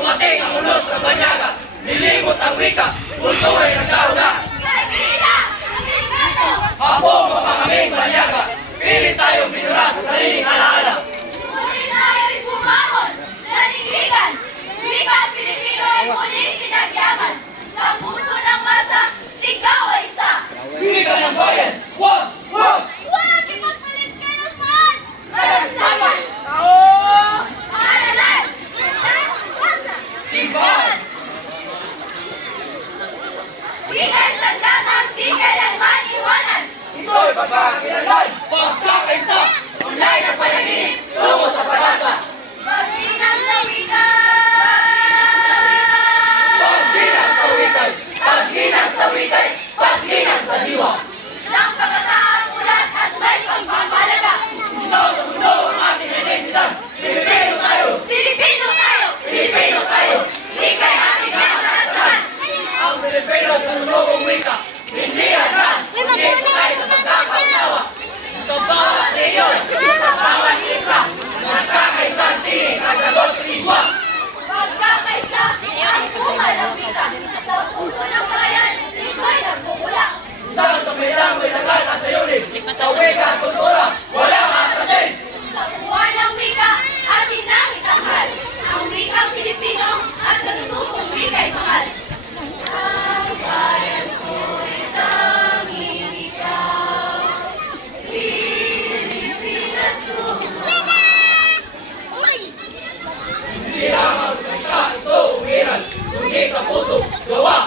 Dumating ang unos ng banyaga, nilimot ang wika, kultura ng kauna. Hapo mga kaming banyaga, pili tayo minura sa sariling alaala. Muli tayo'y bumangon, nanigigan, wika Pilipino ay muli pinagyaman. Sa puso ng masa, sigaw ay isa. Wika ng bayan, wow! pagkakilala, pagkakaisa, Acabou, sou.